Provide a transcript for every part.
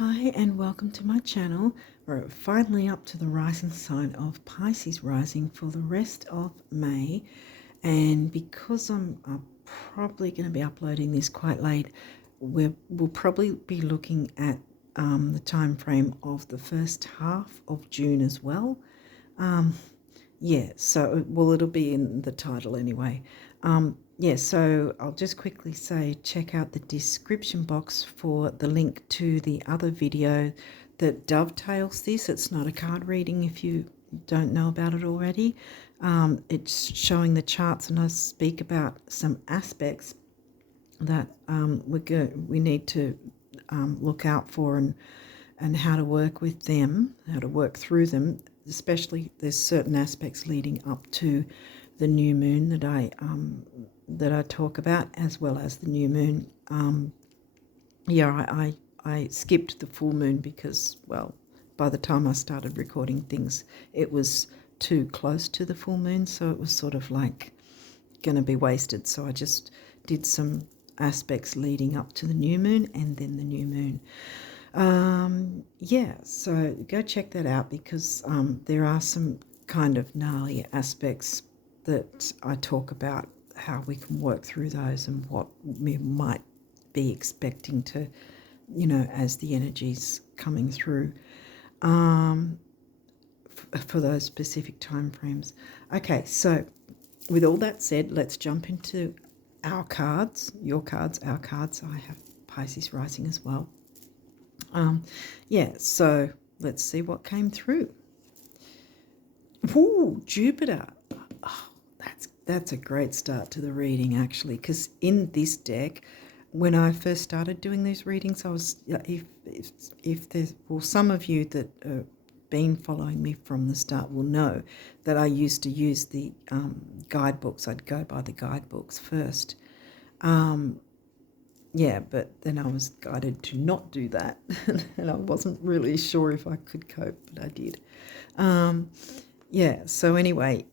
Hi and welcome to my channel. We're finally up to the rising sign of Pisces rising for the rest of May, and because I'm probably going to be uploading this quite late, we'll probably be looking at the time frame of the first half of June as well. Well, it'll be in the title anyway. So I'll just quickly say check out the description box for the link to the other video that dovetails this. It's not a card reading if you don't know about it already. It's showing the charts, and I speak about some aspects that we need to look out for and how to work with them, how to work through them. Especially there's certain aspects leading up to the new moon that I talk about, as well as the new moon. I skipped the full moon because, well, by the time I started recording things, it was too close to the full moon, so it was sort of like going to be wasted. So I just did some aspects leading up to the new moon and then the new moon. So go check that out because there are some kind of gnarly aspects that I talk about, how we can work through those and what we might be expecting to, as the energies coming through for those specific time frames. Okay, so with all that said, let's jump into our cards, your cards, our cards. I have Pisces rising as well. So let's see what came through. Ooh, Jupiter. Oh, that's a great start to the reading, actually, because in this deck, when I first started doing these readings, I was, if there's, well, some of you that have been following me from the start will know that I used to use the guidebooks. I'd go by the guidebooks first. But then I was guided to not do that, and I wasn't really sure if I could cope, but I did. So anyway,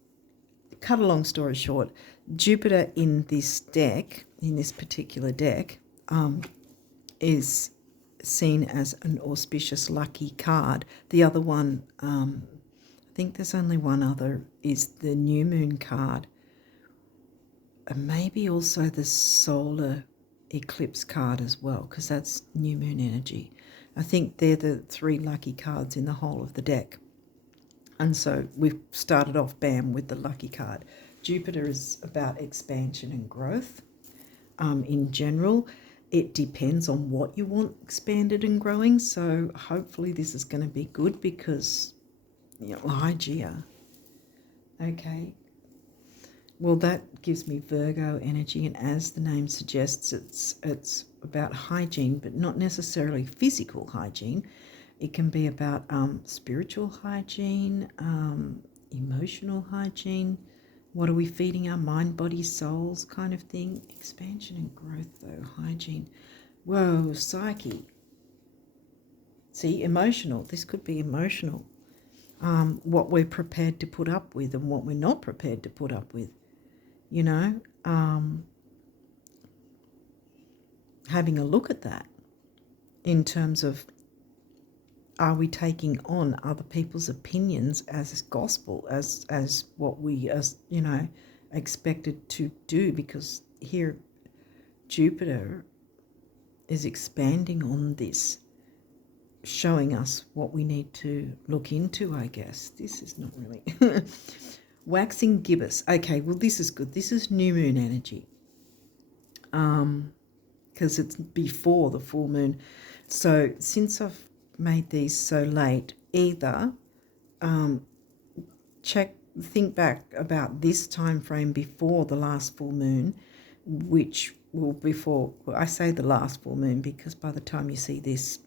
cut a long story short, Jupiter in this deck, in this particular deck, is seen as an auspicious lucky card. The other one, I think there's only one other, is the new moon card, and maybe also the solar eclipse card as well, because that's new moon energy. I think they're the three lucky cards in the whole of the deck. And so we've started off, bam, with the lucky card. Jupiter is about expansion and growth. In general, it depends on what you want expanded and growing. So hopefully this is going to be good because, Hygeia. Okay. Well, that gives me Virgo energy, and as the name suggests, it's about hygiene, but not necessarily physical hygiene. It can be about spiritual hygiene, emotional hygiene. What are we feeding our mind, body, souls kind of thing? Expansion and growth, though, hygiene. Whoa, psyche. See, emotional. This could be emotional. What we're prepared to put up with and what we're not prepared to put up with. Having a look at that in terms of, are we taking on other people's opinions as gospel, as what we expected to do? Because here Jupiter is expanding on this, showing us what we need to look into, I guess. This is not really waxing gibbous. Okay, well, this is good. This is new moon energy, because it's before the full moon. So since I've made these so late, either think back about this time frame before the last full moon, which will before, well, I say the last full moon because by the time you see this,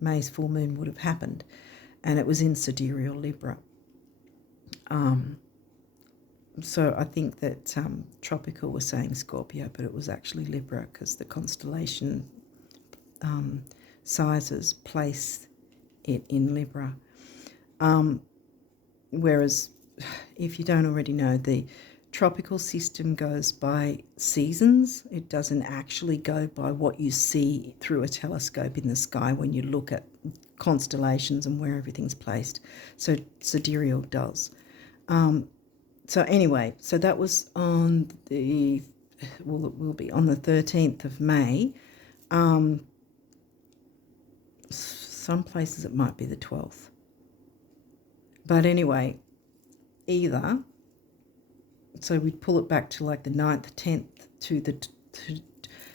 May's full moon would have happened, and it was in sidereal Libra. So I think that Tropical was saying Scorpio, but it was actually Libra because the constellation sizes place it in Libra. Whereas, if you don't already know, the tropical system goes by seasons. It doesn't actually go by what you see through a telescope in the sky when you look at constellations and where everything's placed. So sidereal does. So anyway, so that was on the, well, it will be on the 13th of May. Some places it might be the 12th. But anyway, either, so we'd pull it back to like the 9th, 10th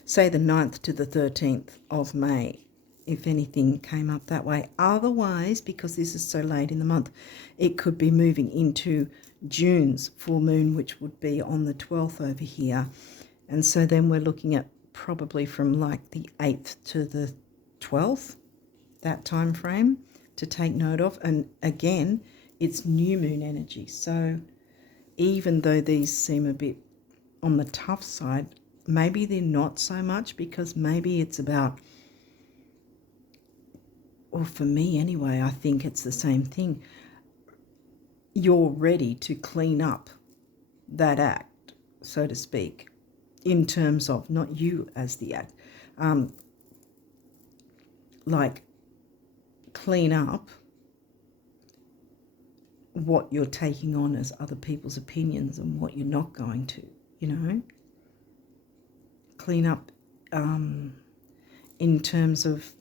say the 9th to the 13th of May, if anything came up that way. Otherwise, because this is so late in the month, it could be moving into June's full moon, which would be on the 12th over here. And so then we're looking at probably from like the 8th to the 12th, that time frame to take note of. And again, it's new moon energy. So even though these seem a bit on the tough side, maybe they're not so much, because maybe it's about, or for me anyway, I think it's the same thing. You're ready to clean up that act, so to speak, in terms of not you as the act, like clean up what you're taking on as other people's opinions and what you're not going to, you know. Clean up in terms of,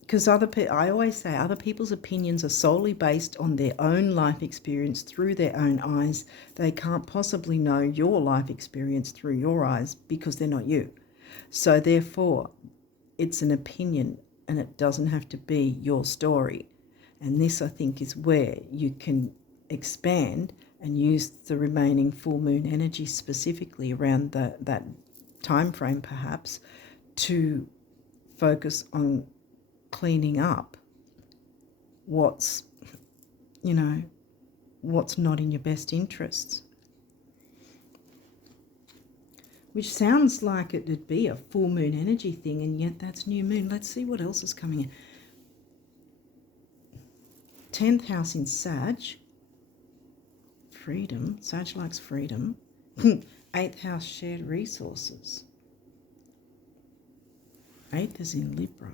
because I always say other people's opinions are solely based on their own life experience through their own eyes. They can't possibly know your life experience through your eyes because they're not you. So therefore, it's an opinion and it doesn't have to be your story. And this, I think, is where you can expand and use the remaining full moon energy specifically around that time frame, perhaps, to focus on cleaning up what's, you know, what's not in your best interests. Which sounds like it'd be a full moon energy thing, and yet that's new moon. Let's see what else is coming in. 10th house in Sag, freedom. Sag likes freedom. 8th house, shared resources. 8th is in Libra.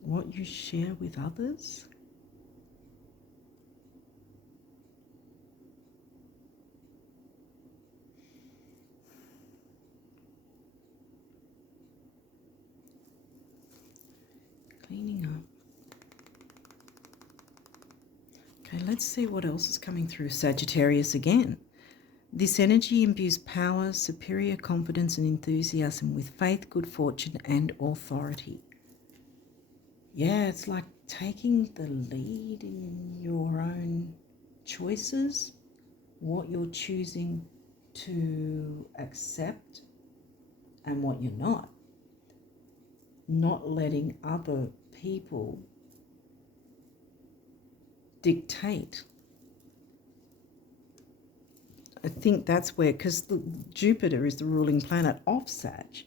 What you share with others. Cleaning up. Okay, let's see what else is coming through Sagittarius again. This energy imbues power, superior confidence and enthusiasm with faith, good fortune and authority. Yeah, it's like taking the lead in your own choices, what you're choosing to accept and what you're not. Not letting other people dictate. I think that's where, because Jupiter is the ruling planet of Sag.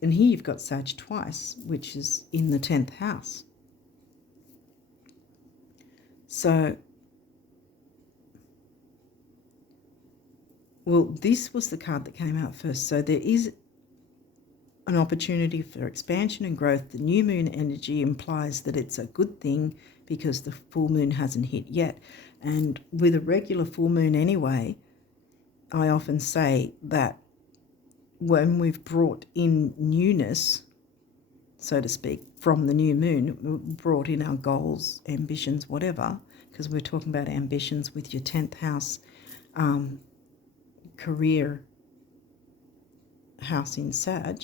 And here you've got Sag twice, which is in the 10th house. So, well, this was the card that came out first. So there is an opportunity for expansion and growth. The new moon energy implies that it's a good thing because the full moon hasn't hit yet. And with a regular full moon anyway, I often say that when we've brought in newness, so to speak, from the new moon, brought in our goals, ambitions, whatever, because we're talking about ambitions with your 10th house career house in Sag.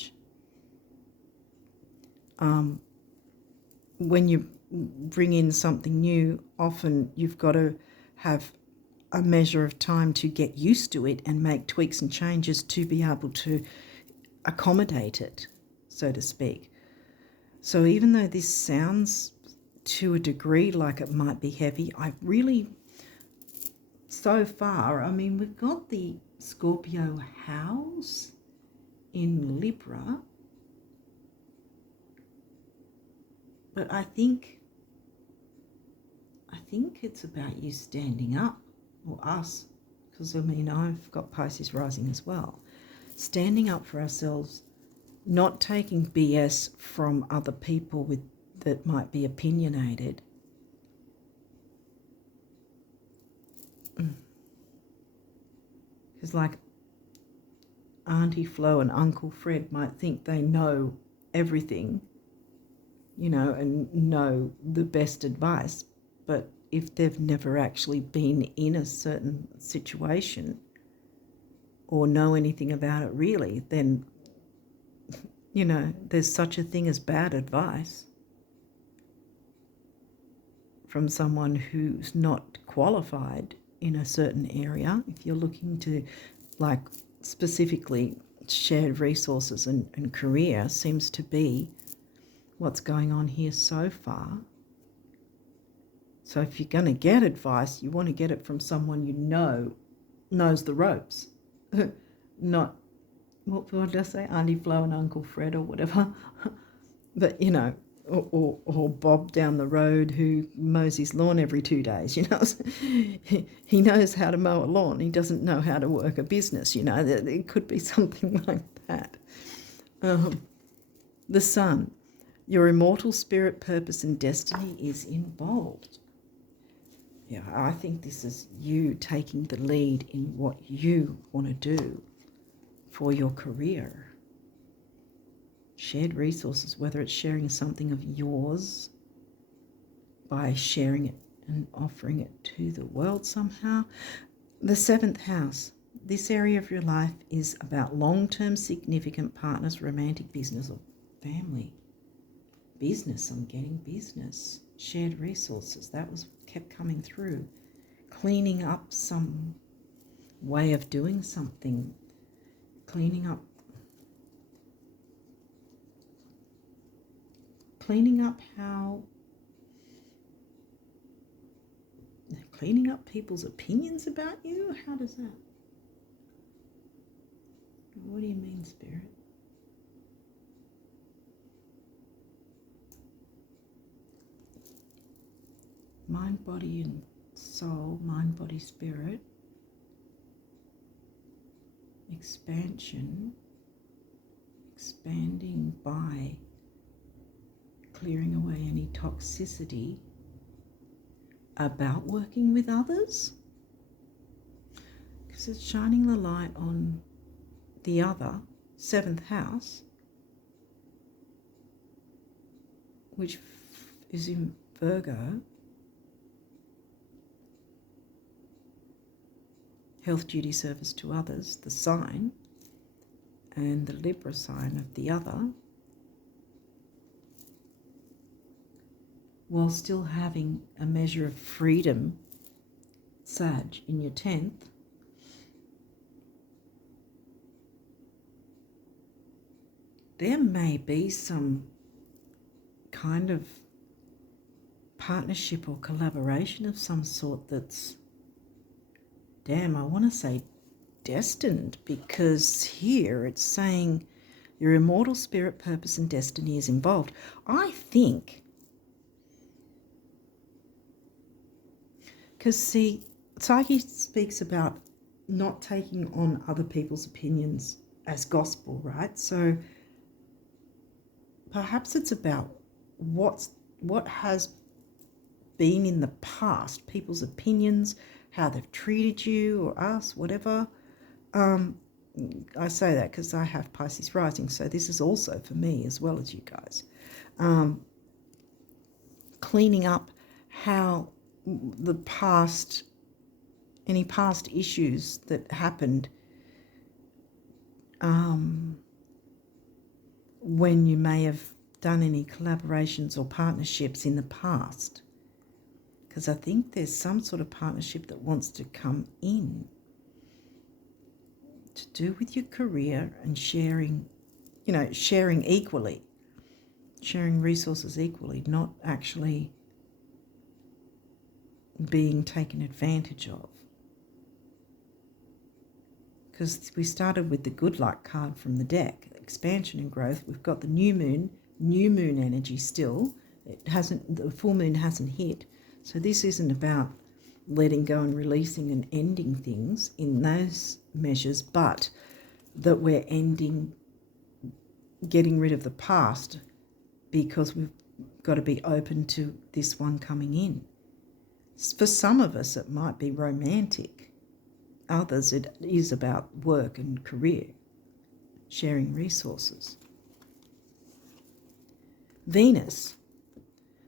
When you bring in something new, often you've got to have a measure of time to get used to it and make tweaks and changes to be able to accommodate it, so to speak. So even though this sounds to a degree like it might be heavy, I really, so far, I mean, we've got the Scorpio house in Libra, but I think it's about you standing up or us, because I mean, I've got Pisces rising as well. Standing up for ourselves, not taking BS from other people that might be opinionated. Because like Auntie Flo and Uncle Fred might think they know everything, you know, and know the best advice, but if they've never actually been in a certain situation or know anything about it really, then, you know, there's such a thing as bad advice from someone who's not qualified in a certain area. If you're looking to, like, specifically shared resources and career seems to be what's going on here so far. So if you're going to get advice, you want to get it from someone you know knows the ropes. Not, what did I say, Auntie Flo and Uncle Fred or whatever. But, you know, or Bob down the road who mows his lawn every 2 days, you know. He knows how to mow a lawn. He doesn't know how to work a business, you know. It could be something like that. The Sun, your immortal spirit, purpose and destiny is involved. Yeah, I think this is you taking the lead in what you want to do for your career. Shared resources, whether it's sharing something of yours by sharing it and offering it to the world somehow. The 7th house, this area of your life is about long-term significant partners, romantic, business or family. Business, I'm getting business. Shared resources, that was kept coming through. Cleaning up some way of doing something. Cleaning up cleaning up people's opinions about you? How does that? What do you mean, Spirit? Mind, body and soul, mind, body, spirit. Expansion. Expanding by clearing away any toxicity about working with others, because it's shining the light on the other 7th house, which is in Virgo. Health, duty, service to others, the sign, and the Libra sign of the other, while still having a measure of freedom, Sag, in your 10th. There may be some kind of partnership or collaboration of some sort that's, damn, I want to say destined, because here it's saying your immortal spirit, purpose and destiny is involved. I think, because see, Psyche speaks about not taking on other people's opinions as gospel, right? So perhaps it's about what has been in the past, people's opinions, how they've treated you or us, whatever. I say that because I have Pisces rising, so this is also for me as well as you guys. Cleaning up how the past, any past issues that happened when you may have done any collaborations or partnerships in the past. Because I think there's some sort of partnership that wants to come in to do with your career and sharing, you know, sharing equally, sharing resources equally, not actually being taken advantage of. Because we started with the good luck card from the deck, expansion and growth. We've got the new moon energy still. It hasn't, the full moon hasn't hit. So this isn't about letting go and releasing and ending things in those measures, but that we're getting rid of the past because we've got to be open to this one coming in. For some of us, it might be romantic. Others, it is about work and career, sharing resources. Venus,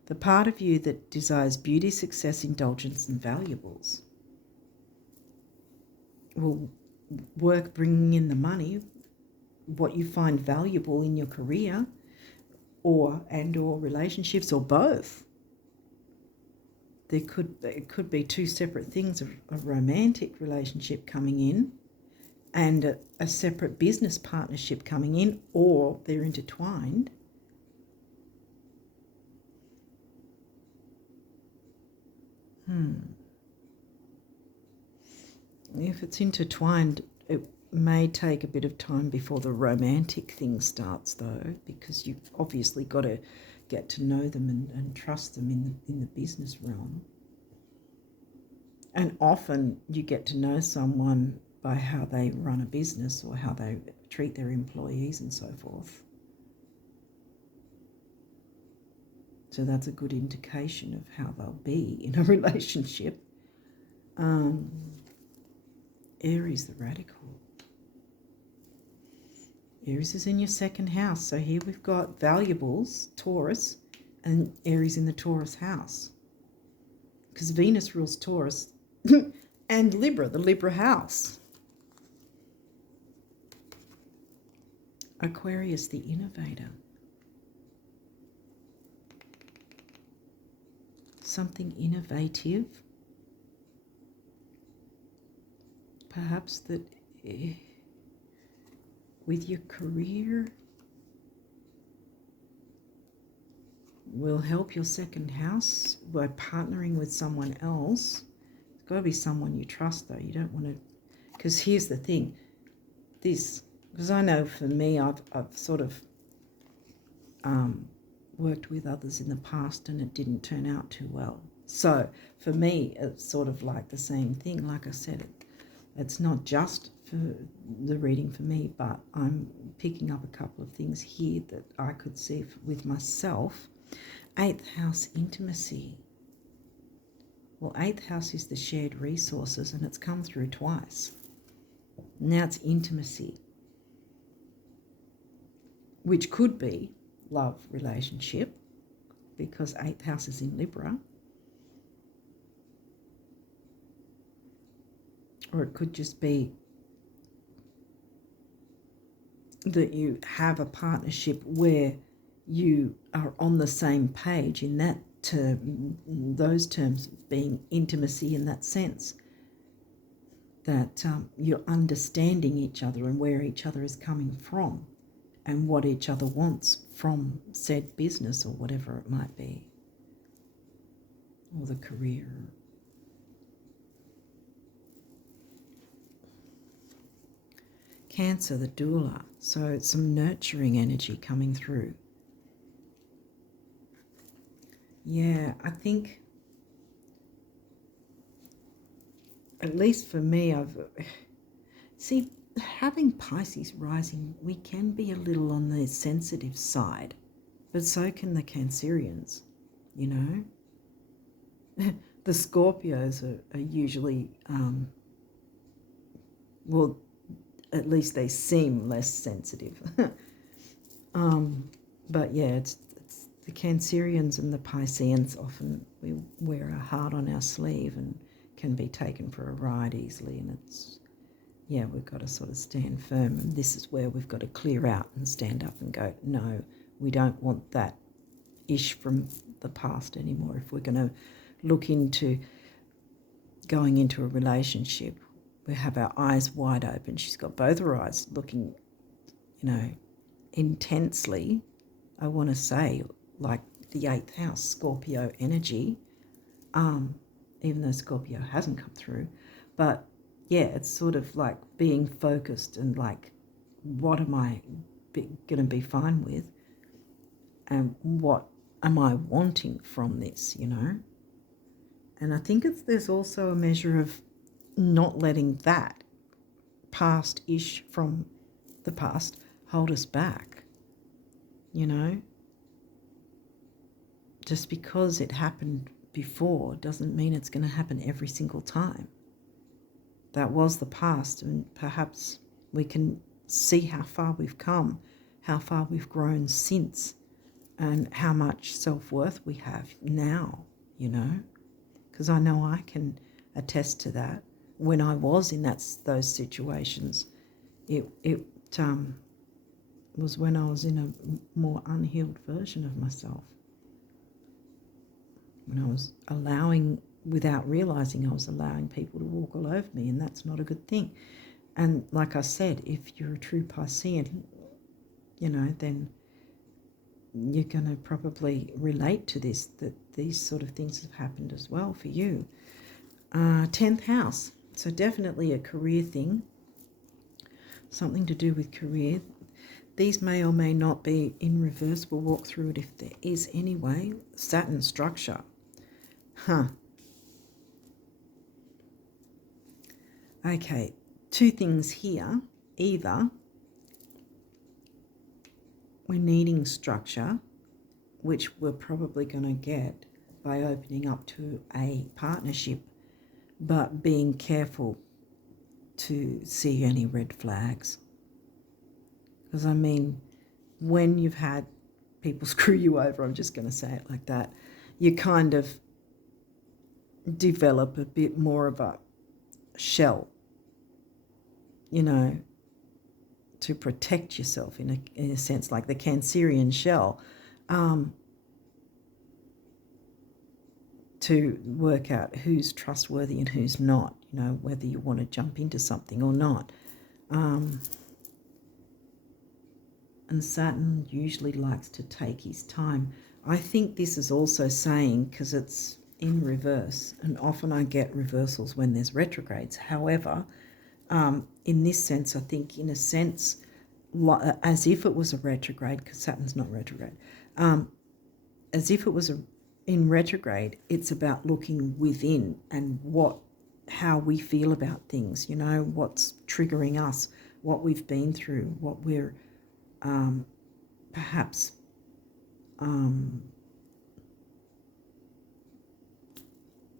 the part of you that desires beauty, success, indulgence, and valuables, will work bringing in the money, what you find valuable in your career, or relationships, or both. It could be two separate things, a romantic relationship coming in and a separate business partnership coming in, or they're intertwined. If it's intertwined, it may take a bit of time before the romantic thing starts, though, because you've obviously got to get to know them and trust them in the business realm. And often you get to know someone by how they run a business or how they treat their employees and so forth. So that's a good indication of how they'll be in a relationship. Aries, the radical. Aries is in your second house. So here we've got valuables, Taurus, and Aries in the Taurus house. Because Venus rules Taurus and Libra, the Libra house. Aquarius, the innovator. Something innovative. Perhaps that with your career will help your second house by partnering with someone else. It's got to be someone you trust, though. You don't want to, because here's the thing, because I know for me, I've sort of worked with others in the past and it didn't turn out too well. So for me, it's sort of like the same thing. Like I said, it's not just for the reading for me, but I'm picking up a couple of things here that I could see with myself. 8th house, intimacy. Well, 8th house is the shared resources, and it's come through twice. Now it's intimacy, which could be love relationship, because 8th house is in Libra. Or it could just be that you have a partnership where you are on the same page in that term, those terms being intimacy in that sense, that you're understanding each other and where each other is coming from and what each other wants from said business or whatever it might be, or the career. Cancer, the doula. So it's some nurturing energy coming through. Yeah, I think, at least for me, having Pisces rising, we can be a little on the sensitive side, but so can the Cancerians, you know. The Scorpios are usually, well, at least they seem less sensitive. But yeah, it's the Cancerians and the Pisceans often, we wear our heart on our sleeve and can be taken for a ride easily, and we've got to sort of stand firm, and this is where we've got to clear out and stand up and go, no, we don't want that ish from the past anymore. If we're going to look into going into a relationship, we have our eyes wide open. She's got both her eyes looking, intensely, I want to say, like the 8th house, Scorpio energy, even though Scorpio hasn't come through. But yeah, it's sort of like being focused and like, what am I going to be fine with? And what am I wanting from this, And I think there's also a measure of not letting that past-ish from the past hold us back, you know. Just because it happened before doesn't mean it's going to happen every single time. That was the past, and perhaps we can see how far we've come, how far we've grown since, and how much self-worth we have now, you know. Because I know I can attest to that. When I was in those situations, it was when I was in a more unhealed version of myself. When I was allowing, without realising, I was allowing people to walk all over me, and that's not a good thing. And like I said, if you're a true Piscean, you know, then you're going to probably relate to this, that these sort of things have happened as well for you. 10th house, so definitely a career thing, something to do with career. These may or may not be in reverse. We'll walk through it if there is anyway. Saturn structure. Okay, two things here. Either we're needing structure, which we're probably going to get by opening up to a partnership, but being careful to see any red flags. Because, I mean, when you've had people screw you over, I'm just going to say it like that, you kind of develop a bit more of a shell, you know, to protect yourself in a sense, like the Cancerian shell, to work out who's trustworthy and who's not, you know, whether you want to jump into something or not. And Saturn usually likes to take his time. I think this is also saying, because it's in reverse, and often I get reversals when there's retrogrades. However, in this sense, I think in a sense, as if it was a retrograde, because Saturn's not retrograde, as if it was in retrograde, it's about looking within and how we feel about things, you know, what's triggering us, what we've been through, what we're perhaps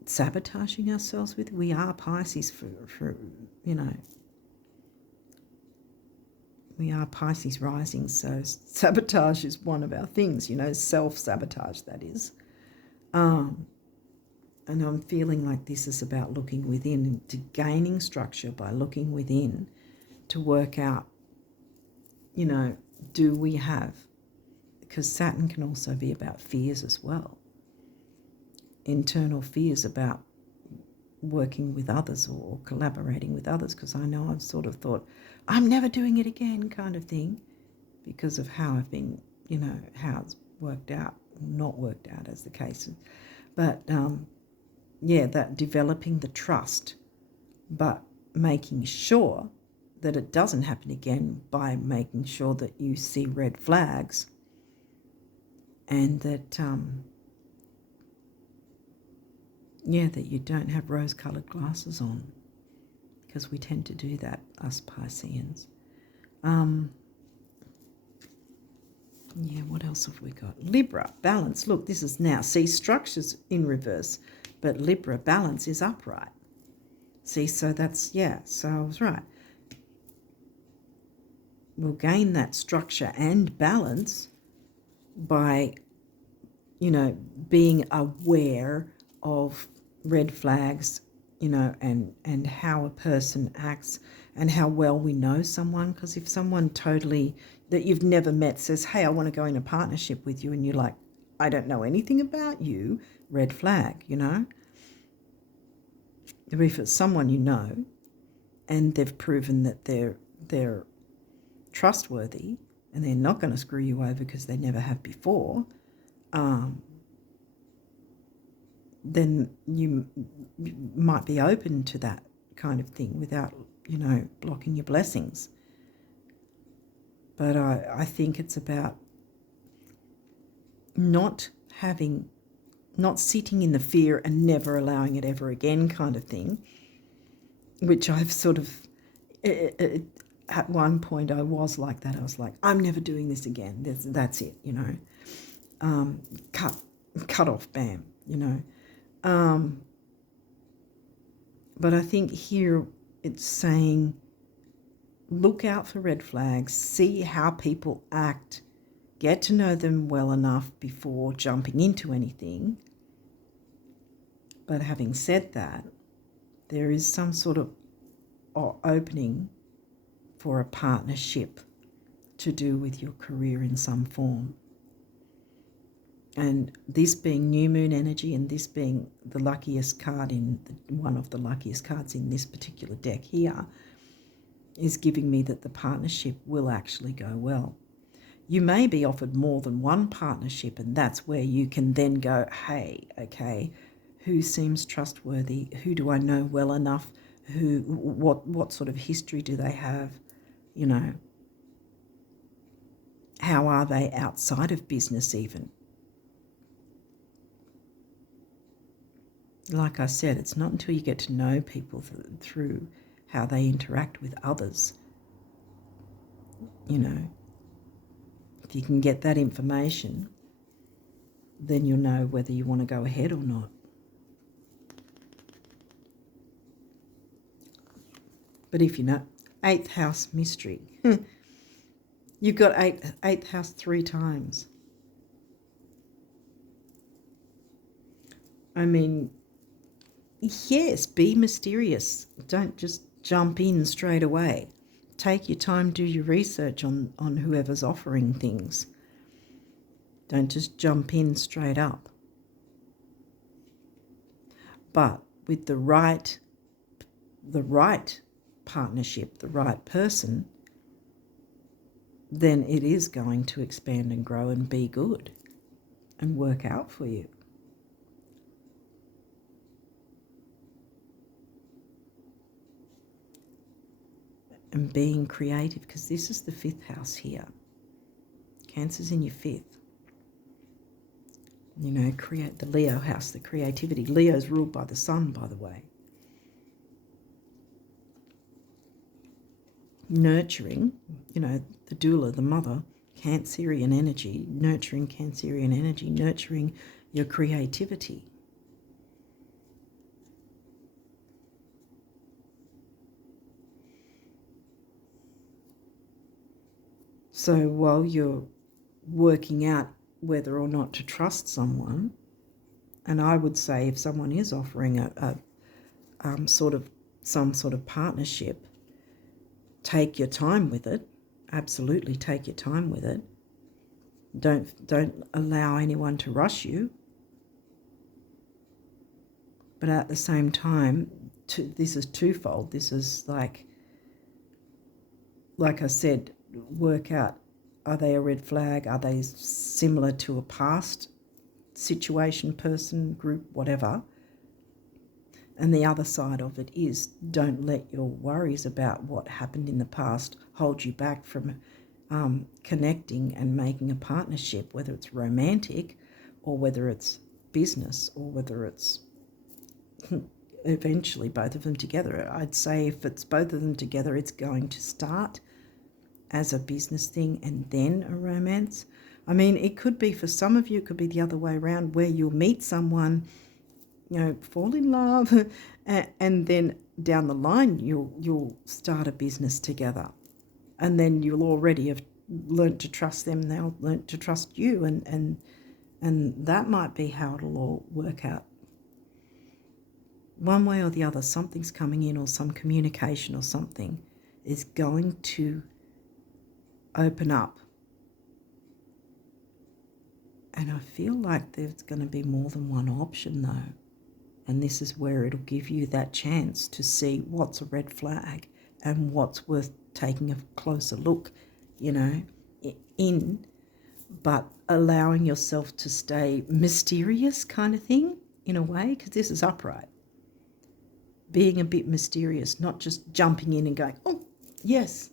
sabotaging ourselves with. We are Pisces for you know, we are Pisces rising, so sabotage is one of our things, you know, self-sabotage, that is. And I'm feeling like this is about looking within, to gaining structure by looking within to work out, you know, do we have, because Saturn can also be about fears as well, internal fears about working with others or collaborating with others, because I know I've sort of thought, I'm never doing it again kind of thing, because of how I've been, you know, how it's worked out, or not worked out as the case is. But, yeah, that developing the trust, but making sure that it doesn't happen again by making sure that you see red flags, and that, yeah, that you don't have rose-coloured glasses on, because we tend to do that, us Pisceans. Yeah, what else have we got? Libra, balance. Look, this is now, see, structure's in reverse, but Libra, balance is upright. See, so that's, yeah, so I was right. We'll gain that structure and balance by, you know, being aware of red flags, you know, and how a person acts and how well we know someone. Because if someone totally, that you've never met, says, hey, I want to go in a partnership with you, and you're like, I don't know anything about you, red flag, you know. If it's someone you know and they've proven that they're trustworthy and they're not going to screw you over because they never have before, then you might be open to that kind of thing without, you know, blocking your blessings. But I think it's about not having not sitting in the fear and never allowing it ever again kind of thing, which I've sort of, at one point I was like that. I was like, I'm never doing this again. That's it, you know. Cut off, bam, you know. But I think here it's saying, look out for red flags, see how people act, get to know them well enough before jumping into anything. But having said that, there is some sort of opening for a partnership to do with your career in some form. And this being new moon energy and this being the luckiest card one of the luckiest cards in this particular deck here is giving me that the partnership will actually go well. You may be offered more than one partnership, and that's where you can then go, hey, okay, who seems trustworthy? Who do I know well enough? What sort of history do they have? You know, how are they outside of business even? Like I said, it's not until you get to know people through how they interact with others. You know, if you can get that information, then you'll know whether you want to go ahead or not. But if you know, 8th house mystery. You've got 8th house 3 times. I mean, yes, be mysterious. Don't just jump in straight away. Take your time, do your research on whoever's offering things. Don't just jump in straight up. But with the right partnership, the right person, then it is going to expand and grow and be good and work out for you. And being creative, because this is the 5th house here. Cancer's in your 5th. You know, create the Leo house, the creativity. Leo's ruled by the sun, by the way. Nurturing, you know, the doula, the mother, Cancerian energy, nurturing Cancerian energy, nurturing your creativity. So while you're working out whether or not to trust someone, and I would say if someone is offering some sort of partnership, take your time with it. Absolutely take your time with it. Don't allow anyone to rush you. But at the same time, this is twofold. This is like I said, work out, are they a red flag? Are they similar to a past situation, person, group, whatever? And the other side of it is, don't let your worries about what happened in the past hold you back from connecting and making a partnership, whether it's romantic or whether it's business or whether it's eventually both of them together. I'd say if it's both of them together, it's going to start as a business thing and then a romance. I mean, it could be, for some of you, it could be the other way around, where you'll meet someone, you know, fall in love, and then down the line you'll start a business together, and then you'll already have learnt to trust them, they'll learn to trust you, and that might be how it'll all work out. One way or the other, something's coming in, or some communication or something is going to open up. And I feel like there's going to be more than one option though. And this is where it'll give you that chance to see what's a red flag and what's worth taking a closer look, you know, in, but allowing yourself to stay mysterious kind of thing in a way, because this is upright. Being a bit mysterious, not just jumping in and going, oh, yes.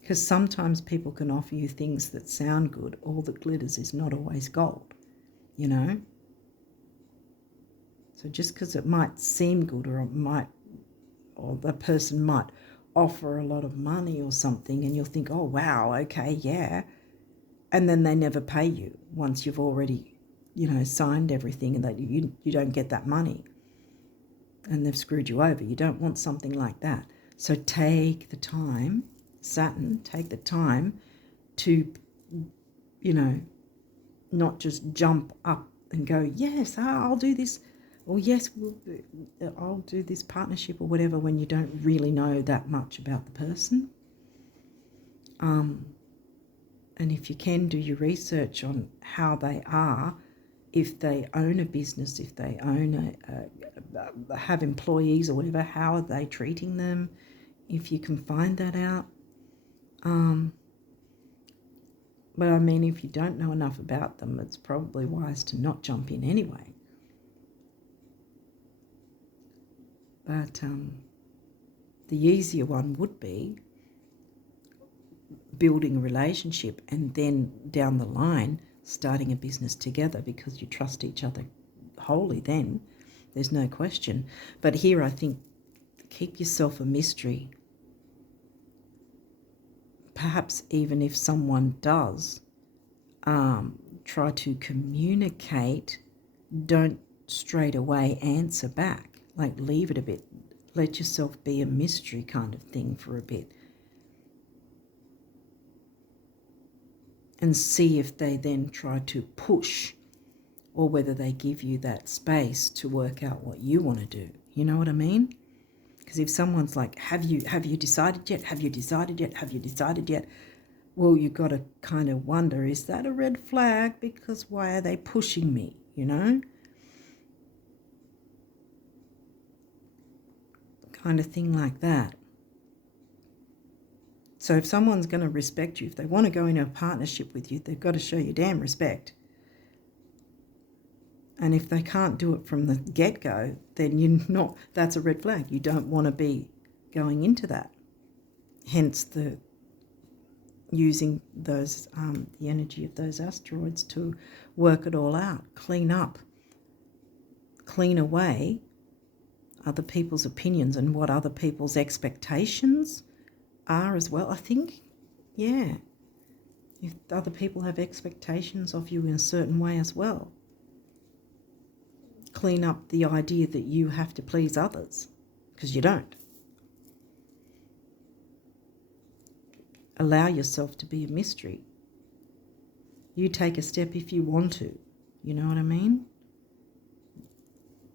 Because sometimes people can offer you things that sound good. All that glitters is not always gold, you know. So just because it might seem good, or the person might offer a lot of money or something, and you'll think, oh wow, okay, yeah, and then they never pay you once you've already, signed everything, and that you don't get that money, and they've screwed you over. You don't want something like that. So take the time, Saturn, take the time to, not just jump up and go, yes, I'll do this, or yes, I'll do this partnership or whatever, when you don't really know that much about the person. And if you can, do your research on how they are, if they own a business, if they own have employees or whatever, how are they treating them? If you can find that out. But I mean, if you don't know enough about them, it's probably wise to not jump in anyway. But the easier one would be building a relationship and then down the line starting a business together, because you trust each other wholly then. There's no question. But here I think keep yourself a mystery. Perhaps even if someone does try to communicate, don't straight away answer back. Like, leave it a bit. Let yourself be a mystery kind of thing for a bit. And see if they then try to push, or whether they give you that space to work out what you want to do. You know what I mean? Because if someone's like, have you decided yet? Have you decided yet? Have you decided yet? Well, you've got to kind of wonder, is that a red flag? Because why are they pushing me, Kind of thing like that. So if someone's going to respect you, if they want to go into a partnership with you, they've got to show you damn respect. And if they can't do it from the get-go, then that's a red flag. You don't want to be going into that. Hence the using those the energy of those asteroids to work it all out, clean up, clean away other people's opinions and what other people's expectations are as well. I think, yeah, if other people have expectations of you in a certain way as well, clean up the idea that you have to please others, because you don't. Allow yourself to be a mystery. You take a step if you want to, you know what I mean?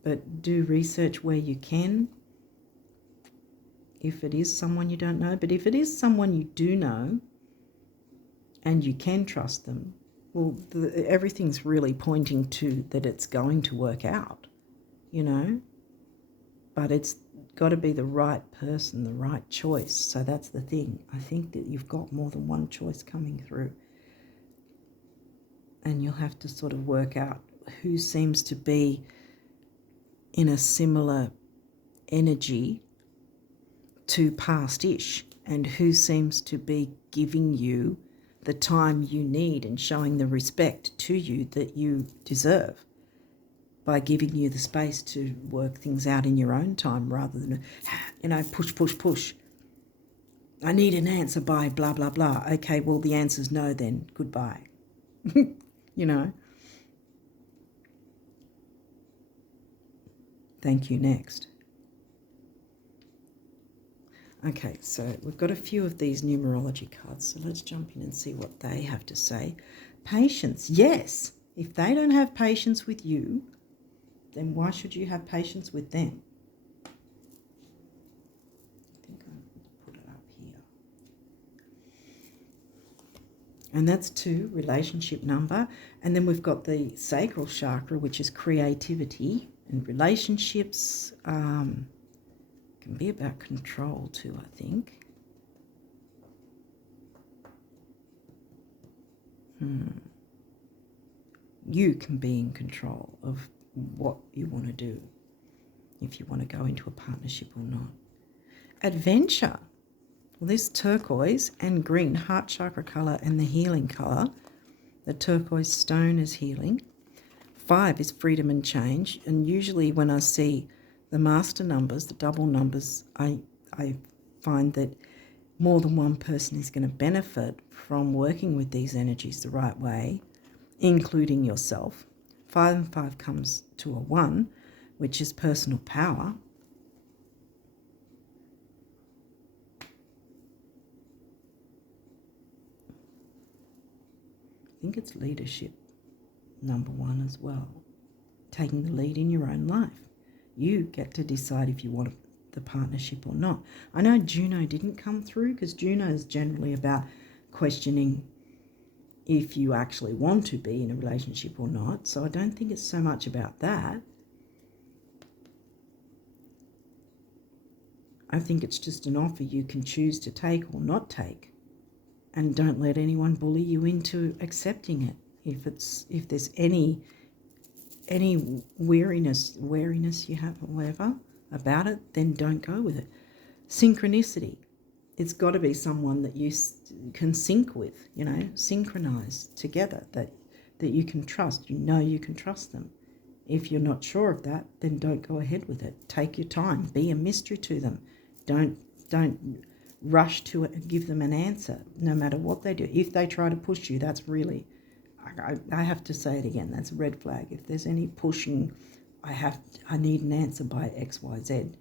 But do research where you can, if it is someone you don't know. But if it is someone you do know and you can trust them, well, everything's really pointing to that it's going to work out, But it's got to be the right person, the right choice. So that's the thing. I think that you've got more than one choice coming through. And you'll have to sort of work out who seems to be in a similar energy to past-ish, and who seems to be giving you the time you need and showing the respect to you that you deserve by giving you the space to work things out in your own time, rather than, push. I need an answer by blah, blah, blah. Okay, well, the answer's no then. Goodbye. Thank you, next. Okay, so we've got a few of these numerology cards, so let's jump in and see what they have to say. Patience, yes. If they don't have patience with you, then why should you have patience with them? I think I'll put it up here. And that's 2, relationship number. And then we've got the sacral chakra, which is creativity, and relationships can be about control too, I think. You can be in control of what you want to do, if you want to go into a partnership or not. Adventure. Well, this turquoise and green, heart chakra colour and the healing colour. The turquoise stone is healing. 5 is freedom and change. And usually when I see the master numbers, the double numbers, I find that more than one person is going to benefit from working with these energies the right way, including yourself. 5 and 5 comes to a 1, which is personal power. I think it's leadership, number 1 as well. Taking the lead in your own life. You get to decide if you want the partnership or not. I know Juno didn't come through because Juno is generally about questioning if you actually want to be in a relationship or not. So I don't think it's so much about that. I think it's just an offer you can choose to take or not take. And don't let anyone bully you into accepting it. If there's any weariness you have or whatever about it, then don't go with it. Synchronicity. It's got to be someone that you can sync with, synchronize together, that you can trust. You can trust them. If you're not sure of that, then don't go ahead with it. Take your time. Be a mystery to them. Don't rush to it and give them an answer, no matter what they do. If they try to push you, that's really, I have to say it again, that's a red flag. If there's any pushing, I need an answer by X, Y, Z,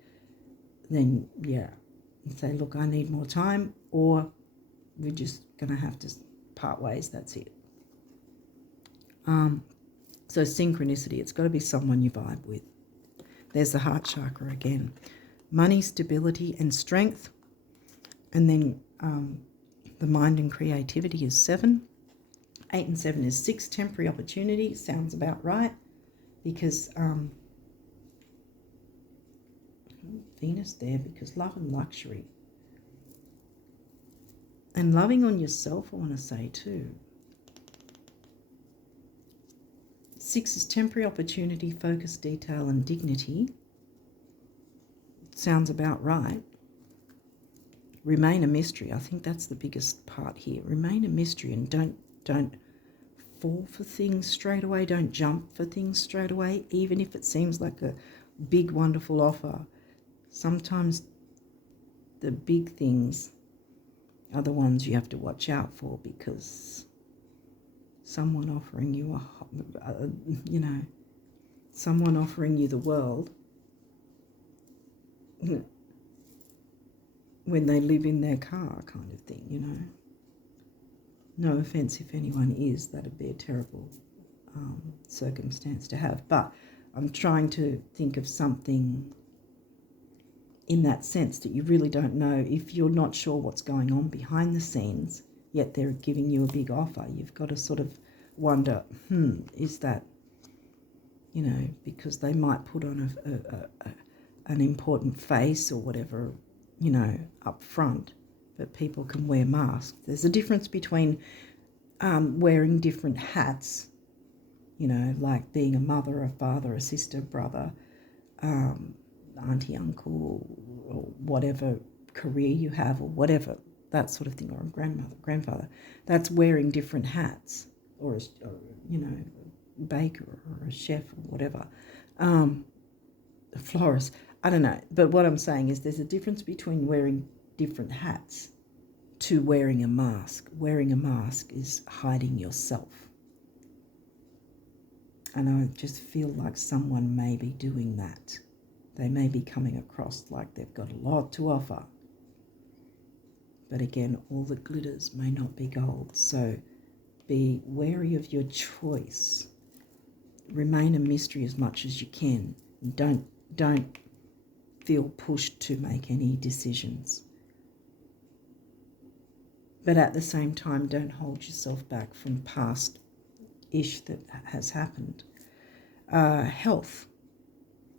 then yeah, say, look, I need more time, or we're just going to have to part ways, that's it. So synchronicity, it's got to be someone you vibe with. There's the heart chakra again. Money, stability and strength. And then the mind and creativity is 7. 8 and 7 is 6. Temporary opportunity. Sounds about right. Because Venus there, because love and luxury. And loving on yourself, I want to say too. 6 is temporary opportunity, focus, detail and dignity. Sounds about right. Remain a mystery. I think that's the biggest part here. Remain a mystery and don't fall for things straight away. Don't jump for things straight away, even if it seems like a big, wonderful offer. Sometimes the big things are the ones you have to watch out for, because someone offering you someone offering you the world, when they live in their car, kind of thing, No offense if anyone is, that'd be a terrible circumstance to have. But I'm trying to think of something in that sense, that you really don't know, if you're not sure what's going on behind the scenes, yet they're giving you a big offer. You've got to sort of wonder, is that, because they might put on an important face or whatever, up front, but people can wear masks. There's a difference between wearing different hats, like being a mother, a father, a sister, brother, auntie, uncle, or whatever career you have, or whatever, that sort of thing, or a grandmother, grandfather. That's wearing different hats, or a baker or a chef or whatever, a florist. I don't know. But what I'm saying is there's a difference between wearing different hats to wearing a mask. Wearing a mask is hiding yourself. And I just feel like someone may be doing that. They may be coming across like they've got a lot to offer. But again, all that glitters may not be gold. So be wary of your choice. Remain a mystery as much as you can. Don't feel pushed to make any decisions. But at the same time, don't hold yourself back from past-ish that has happened. Health.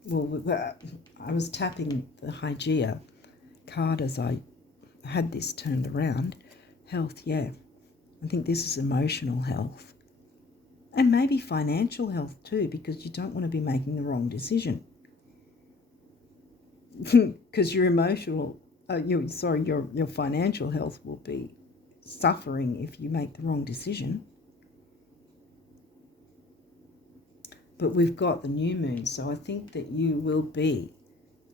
Well, I was tapping the Hygeia card as I had this turned around. Health, yeah. I think this is emotional health. And maybe financial health too, because you don't want to be making the wrong decision. Because your your financial health will be suffering if you make the wrong decision. But we've got the new moon, so I think that you will be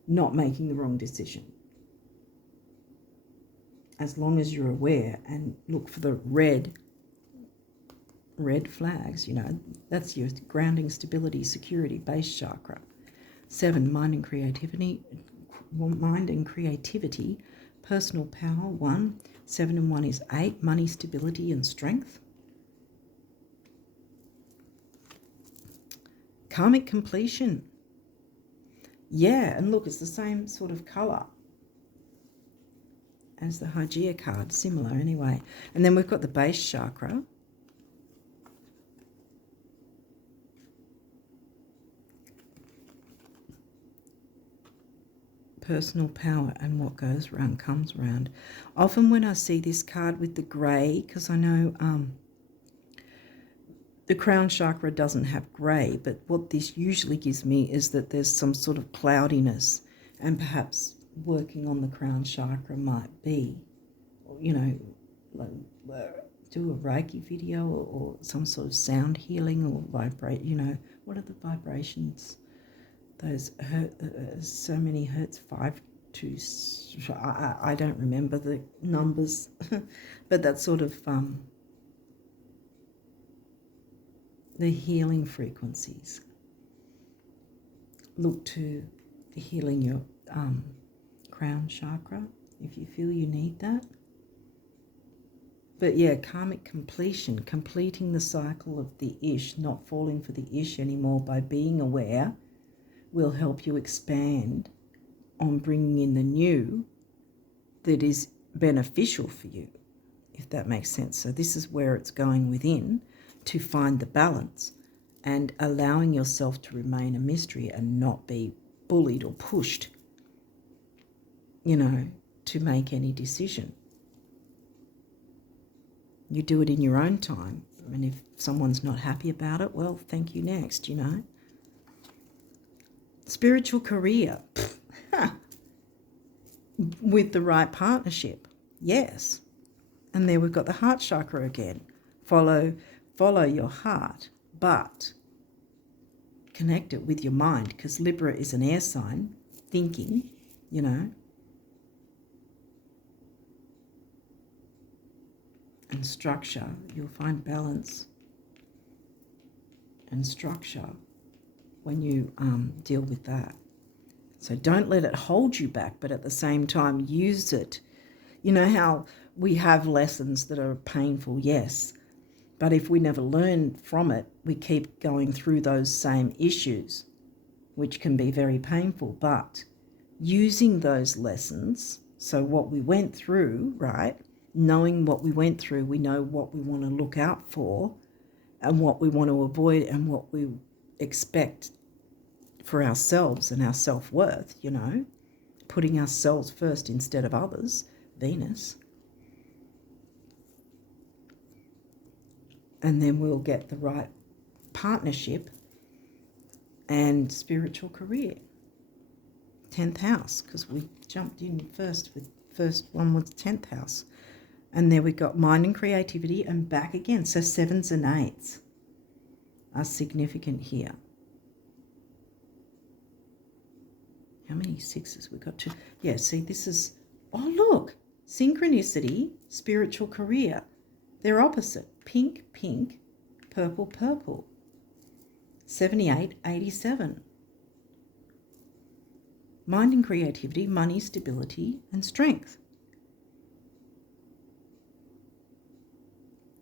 not making the wrong decision. As long as you're aware and look for the red flags, you know, that's your grounding, stability, security, base chakra. 7, mind and creativity, personal power, 1. 7 and 1 is 8, money, stability and strength. Karmic completion. Yeah, and look, it's the same sort of colour as the Hygeia card, similar anyway. And then we've got the base chakra. Personal power, and what goes around comes around. Often when I see this card with the grey, because I know the crown chakra doesn't have grey, but what this usually gives me is that there's some sort of cloudiness, and perhaps working on the crown chakra might be, you know, like do a Reiki video or some sort of sound healing or vibrate, you know, what are the vibrations? Those so many hertz, 5 to, I don't remember the numbers, but that's sort of the healing frequencies. Look to healing your crown chakra if you feel you need that. But yeah, karmic completion, completing the cycle of the ish, not falling for the ish anymore by being aware, will help you expand on bringing in the new that is beneficial for you, if that makes sense. So this is where it's going within to find the balance and allowing yourself to remain a mystery and not be bullied or pushed, you know, to make any decision. You do it in your own time. And if someone's not happy about it, well, thank you next, you know. Spiritual career. With the right partnership. Yes. And there we've got the heart chakra again. Follow your heart, but connect it with your mind, because Libra is an air sign, thinking, you know. And structure, you'll find balance and structure when you deal with that. So don't let it hold you back, but at the same time use it. You know how we have lessons that are painful, yes, but if we never learn from it, we keep going through those same issues, which can be very painful. But using those lessons, so what we went through, right, knowing what we went through, we know what we want to look out for and what we want to avoid and what we expect for ourselves and our self-worth, you know, putting ourselves first instead of others, Venus. And then we'll get the right partnership and spiritual career. 10th house, because we jumped in first with first one was 10th house. And there we got mind and creativity and back again. So 7s and 8s are significant here. How many 6s we got? 2. Yeah, see, this is, oh, look, synchronicity, spiritual career. They're opposite. Pink, pink, purple, purple. 78, 87. Mind and creativity, money, stability, and strength.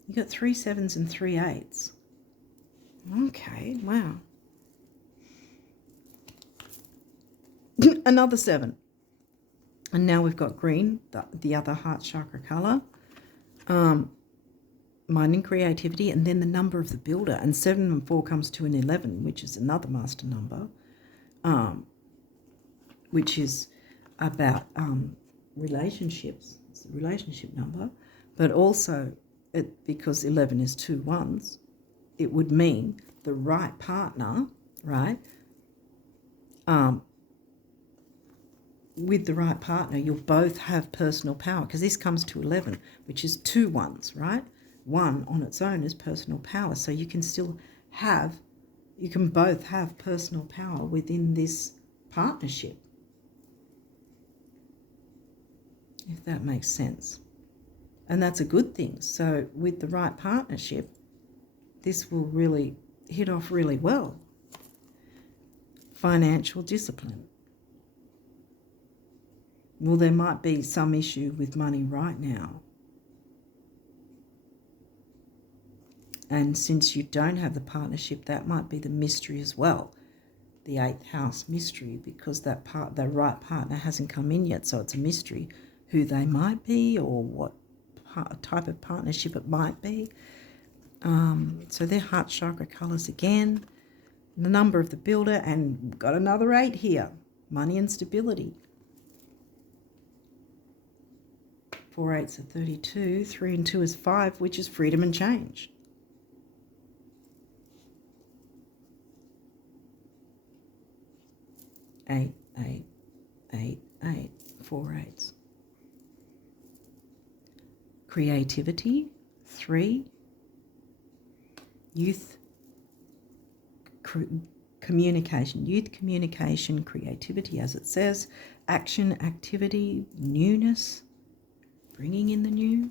You got 3 7s and 3 8s. Okay, wow. Another 7. And now we've got green, the other heart chakra colour. Mind and creativity, and then the number of the builder. And 7 and 4 comes to an 11, which is another master number, which is about relationships. It's a relationship number. But also, because 11 is 2 1s, it would mean the right partner, right? With the right partner, you'll both have personal power, because this comes to 11, which is 2 1s, right? 1 on its own is personal power, so you can still have, You can both have personal power within this partnership, if that makes sense. And that's a good thing. So with the right partnership, this will really hit off really well. Financial discipline. Well, there might be some issue with money right now. And since you don't have the partnership, that might be the mystery as well. The 8th house mystery, because the right partner hasn't come in yet, so it's a mystery who they might be or what type of partnership it might be. So their heart chakra colours again, the number of the builder, and we've got another 8 here, money and stability. 4 8s are 32, 3 and 2 is 5, which is freedom and change. 8 8 8 8, 4 8s. Creativity, 3. Youth communication, creativity, as it says. Action, activity, newness, bringing in the new.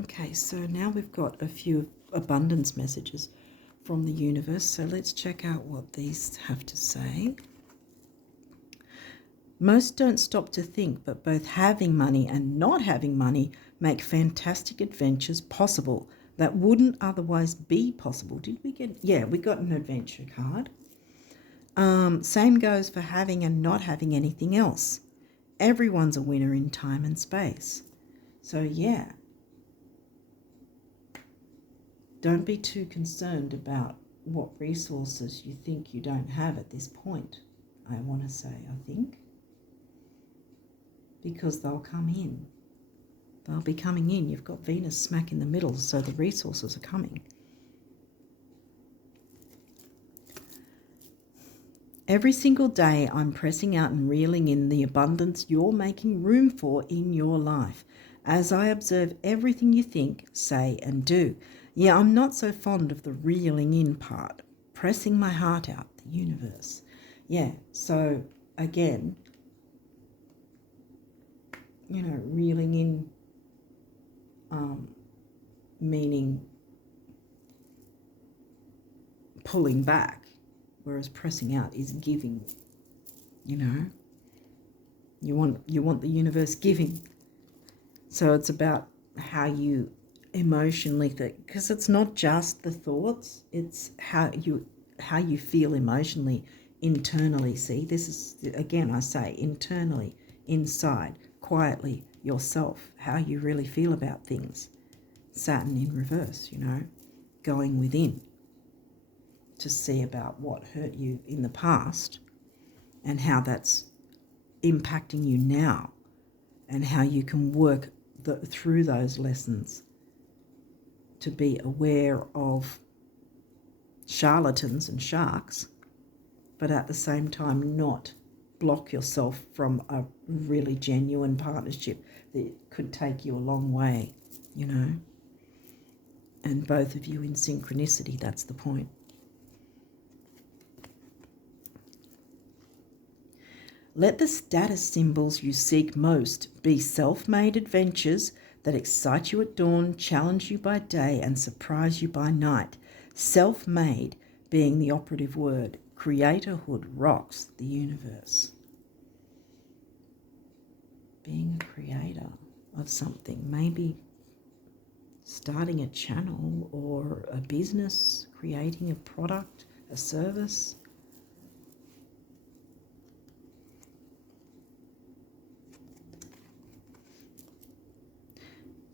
Okay, so now we've got a few abundance messages from the universe. So let's check out what these have to say. Most don't stop to think, but both having money and not having money make fantastic adventures possible that wouldn't otherwise be possible. Did we get? Yeah, we got an adventure card. Same goes for having and not having anything else. Everyone's a winner in time and space. So yeah, don't be too concerned about what resources you think you don't have at this point, I want to say, I think. Because they'll come in. They'll be coming in. You've got Venus smack in the middle, so the resources are coming. Every single day I'm pressing out and reeling in the abundance you're making room for in your life as I observe everything you think, say and do. Yeah, I'm not so fond of the reeling in part, pressing my heart out, the universe. Yeah, so again, you know, reeling in, meaning pulling back, whereas pressing out is giving. You know, you want the universe giving. So it's about how you emotionally think, because it's not just the thoughts, it's how you feel emotionally, internally. See, this is, again, I say internally, inside, quietly, yourself, how you really feel about things. Saturn in reverse, you know, going within to see about what hurt you in the past and how that's impacting you now and how you can work through those lessons to be aware of charlatans and sharks, but at the same time not block yourself from a really genuine partnership that could take you a long way, you know. And both of you in synchronicity, that's the point. Let the status symbols you seek most be self-made adventures that excite you at dawn, challenge you by day, and surprise you by night. Self-made being the operative word. Creatorhood rocks the universe. Being a creator of something, maybe starting a channel or a business, creating a product, a service.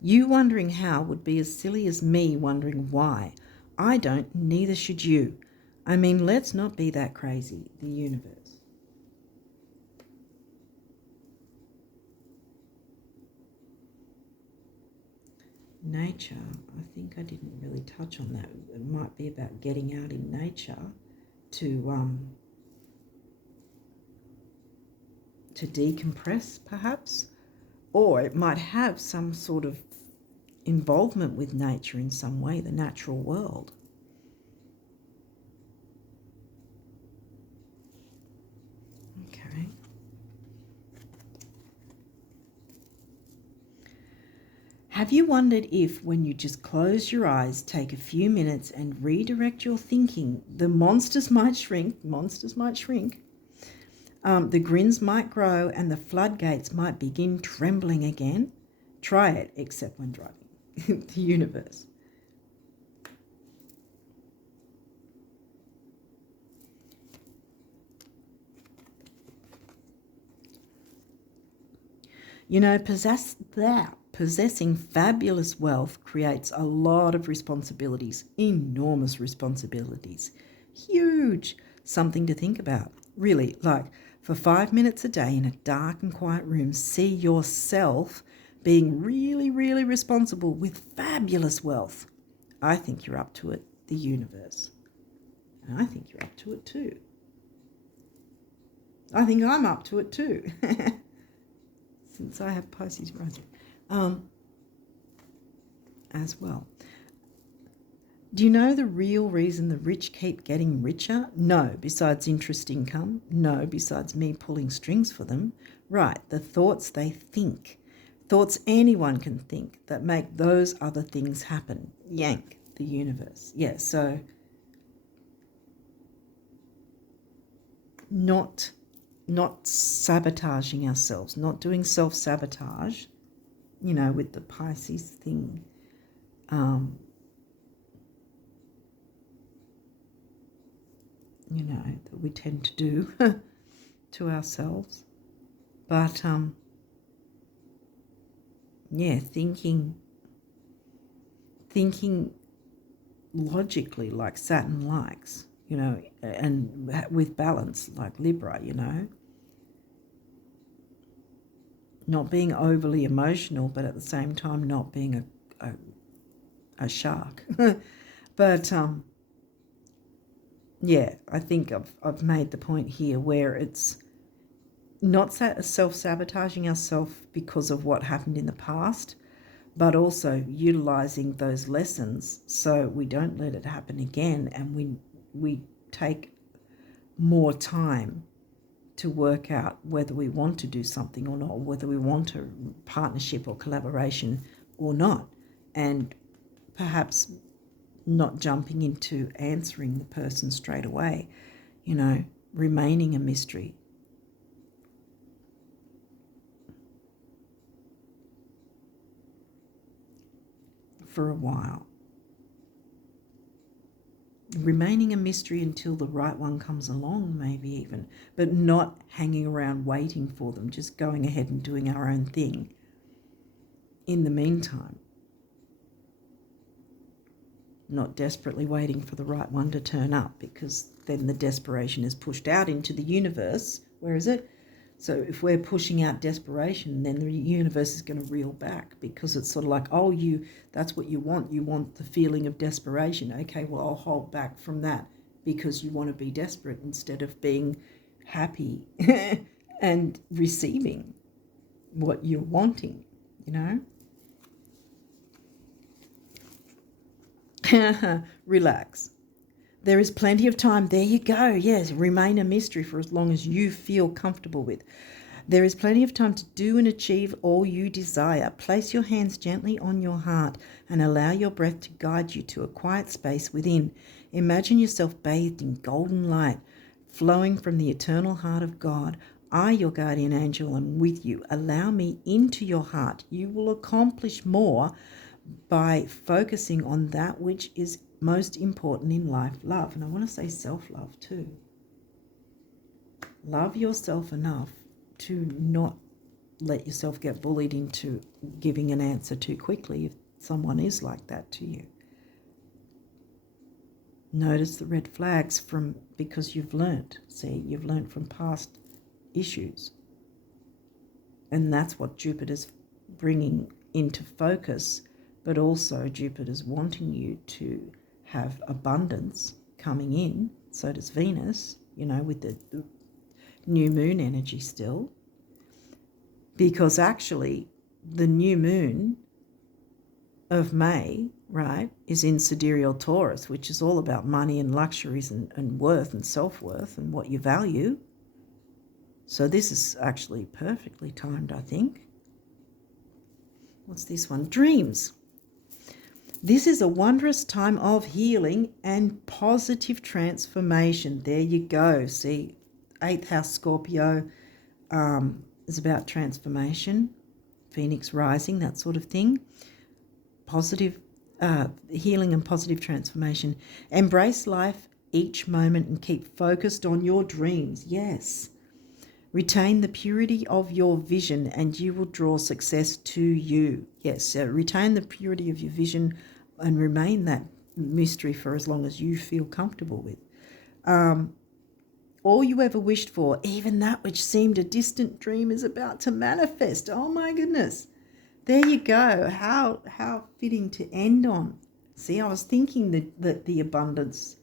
You wondering how would be as silly as me wondering why. I don't, neither should you. I mean, let's not be that crazy, the universe. Nature, I think I didn't really touch on that. It might be about getting out in nature to decompress, perhaps. or it might have some sort of involvement with nature in some way, the natural world. Okay. Have you wondered if, when you just close your eyes, take a few minutes and redirect your thinking, the monsters might shrink, the grins might grow, and the floodgates might begin trembling again? Try it, except when driving. The universe. You know, possessing fabulous wealth creates a lot of responsibilities, enormous responsibilities, huge, something to think about. Really, like for 5 minutes a day in a dark and quiet room, see yourself being really, really responsible with fabulous wealth. I think you're up to it, the universe. And I think you're up to it too. I think I'm up to it too. Since I have Pisces rising as well. Do you know the real reason the rich keep getting richer? No, besides interest income. No, besides me pulling strings for them. Right, the thoughts they think. Thoughts anyone can think that make those other things happen. Yank, the universe. Yeah, so not sabotaging ourselves, not doing self-sabotage, you know, with the Pisces thing. You know, that we tend to do to ourselves. But, yeah, thinking logically like Saturn likes, you know, and with balance like Libra, you know. Not being overly emotional, but at the same time not being a shark. But, yeah, I think I've made the point here where it's not self-sabotaging ourselves because of what happened in the past, but also utilising those lessons so we don't let it happen again, and we take more time to work out whether we want to do something or not, or whether we want a partnership or collaboration or not, and perhaps not jumping into answering the person straight away, you know, remaining a mystery. For a while. Remaining a mystery until the right one comes along, maybe even, but not hanging around waiting for them, just going ahead and doing our own thing in the meantime. Not desperately waiting for the right one to turn up, because then the desperation is pushed out into the universe. Where is it? So if we're pushing out desperation, then the universe is going to reel back, because it's sort of like, oh, that's what you want. You want the feeling of desperation. Okay, well, I'll hold back from that because you want to be desperate instead of being happy and receiving what you're wanting, you know? Relax. There is plenty of time. There you go. Yes, remain a mystery for as long as you feel comfortable with. There is plenty of time to do and achieve all you desire. Place your hands gently on your heart and allow your breath to guide you to a quiet space within. Imagine yourself bathed in golden light, flowing from the eternal heart of God. I, your guardian angel, am with you. Allow me into your heart. You will accomplish more by focusing on that which is most important in life, love. And I want to say self-love too. Love yourself enough to not let yourself get bullied into giving an answer too quickly if someone is like that to you. Notice the red flags because you've learnt. See, you've learnt from past issues. And that's what Jupiter's bringing into focus, but also Jupiter's wanting you to have abundance coming in. So does Venus, you know, with the new moon energy still. Because actually the new moon of May, right, is in sidereal Taurus, which is all about money and luxuries and worth and self-worth and what you value. So this is actually perfectly timed, I think. What's this one? Dreams. This is a wondrous time of healing and positive transformation. There you go. See, 8th house Scorpio is about transformation, Phoenix rising, that sort of thing. Positive healing and positive transformation. Embrace life each moment and keep focused on your dreams. Yes. Retain the purity of your vision and you will draw success to you. Yes, so retain the purity of your vision and remain that mystery for as long as you feel comfortable with. All you ever wished for, even that which seemed a distant dream, is about to manifest. Oh my goodness. There you go. How fitting to end on. See, I was thinking that the abundance,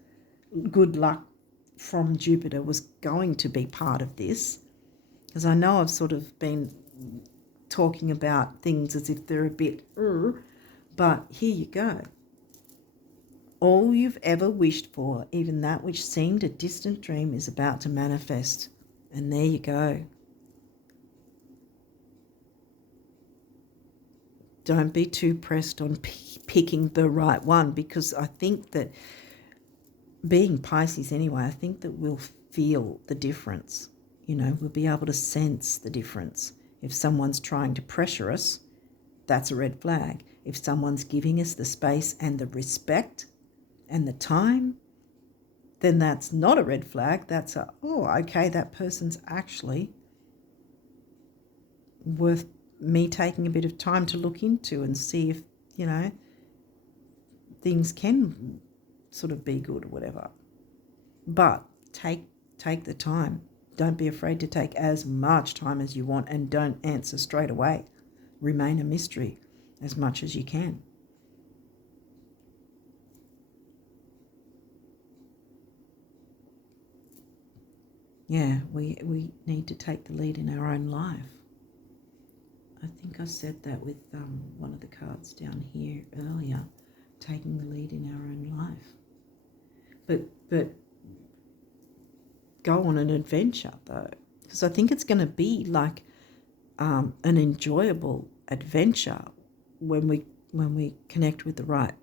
good luck from Jupiter was going to be part of this. Because I know I've sort of been talking about things as if they're a bit, but here you go. All you've ever wished for, even that which seemed a distant dream, is about to manifest. And there you go. Don't be too pressed on picking the right one, because I think that, being Pisces anyway, I think that we'll feel the difference. You know, we'll be able to sense the difference. If someone's trying to pressure us, that's a red flag. If someone's giving us the space and the respect and the time, then that's not a red flag. That's a, oh, okay, that person's actually worth me taking a bit of time to look into and see if, you know, things can sort of be good or whatever. But take the time. Don't be afraid to take as much time as you want, and don't answer straight away. Remain a mystery as much as you can. Yeah, we need to take the lead in our own life. I think I said that with one of the cards down here earlier, taking the lead in our own life. But go on an adventure though, because I think it's going to be like an enjoyable adventure when we connect with the right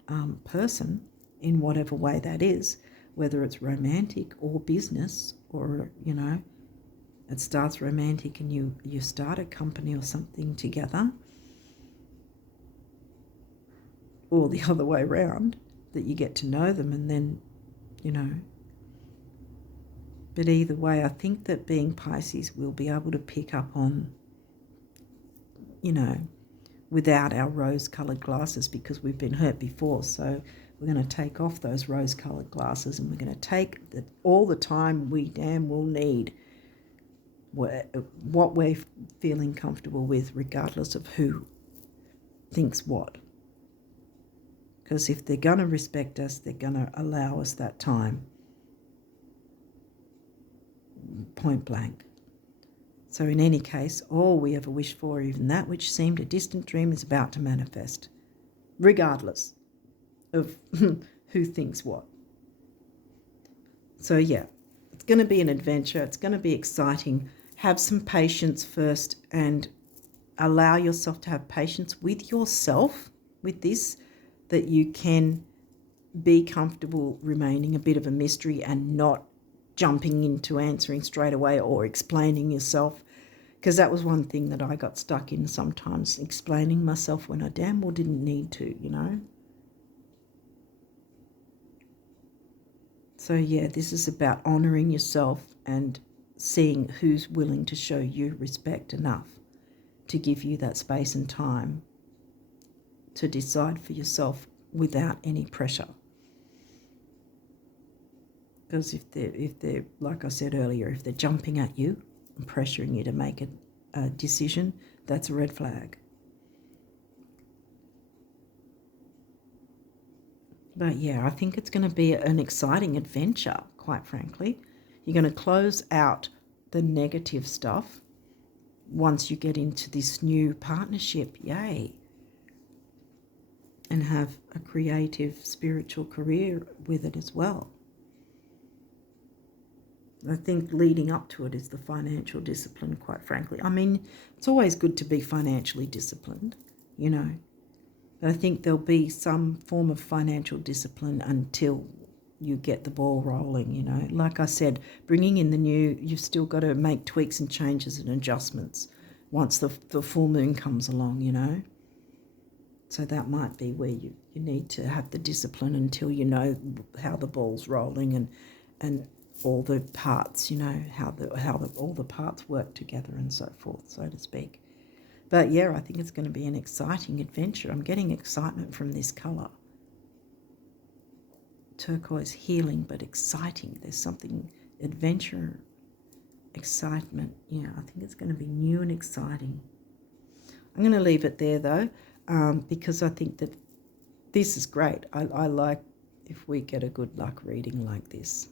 person in whatever way that is, whether it's romantic or business, or, you know, it starts romantic and you start a company or something together, or the other way around, that you get to know them and then, you know. But either way, I think that being Pisces, we'll be able to pick up on, you know, without our rose-coloured glasses, because we've been hurt before. So we're going to take off those rose-coloured glasses and we're going to take all the time we damn well need, what we're feeling comfortable with, regardless of who thinks what. Because if they're going to respect us, they're going to allow us that time. Point blank. So in any case, all we ever wish for, even that which seemed a distant dream, is about to manifest, regardless of who thinks what. So yeah, it's going to be an adventure. It's going to be exciting. Have some patience first, and allow yourself to have patience with yourself with this, that you can be comfortable remaining a bit of a mystery and not jumping into answering straight away or explaining yourself, because that was one thing that I got stuck in sometimes, explaining myself when I damn well didn't need to, you know. So yeah, this is about honouring yourself and seeing who's willing to show you respect enough to give you that space and time to decide for yourself without any pressure. Because if they're, like I said earlier, if they're jumping at you and pressuring you to make a decision, that's a red flag. But yeah, I think it's going to be an exciting adventure, quite frankly. You're going to close out the negative stuff once you get into this new partnership, yay, and have a creative spiritual career with it as well. I think leading up to it is the financial discipline, quite frankly. I mean, it's always good to be financially disciplined, you know. But I think there'll be some form of financial discipline until you get the ball rolling, you know. Like I said, bringing in the new, you've still got to make tweaks and changes and adjustments once the full moon comes along, you know. So that might be where you need to have the discipline until you know how the ball's rolling and all the parts, you know, how all the parts work together and so forth, so to speak. But yeah, I think it's going to be an exciting adventure. I'm getting excitement from this colour. Turquoise, healing, but exciting. There's something adventure, excitement. Yeah, I think it's going to be new and exciting. I'm going to leave it there though, because I think that this is great. I like if we get a good luck reading like this.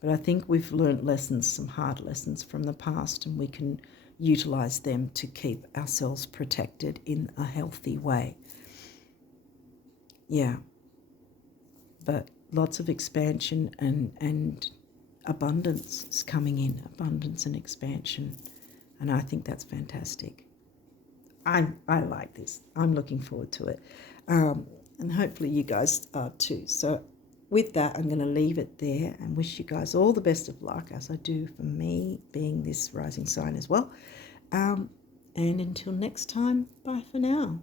But I think we've learnt lessons, some hard lessons from the past, and we can utilise them to keep ourselves protected in a healthy way. Yeah. But lots of expansion and abundance is coming in, abundance and expansion. And I think that's fantastic. I like this. I'm looking forward to it. And hopefully you guys are too. So with that, I'm going to leave it there and wish you guys all the best of luck, as I do for me, being this rising sign as well. And until next time, bye for now.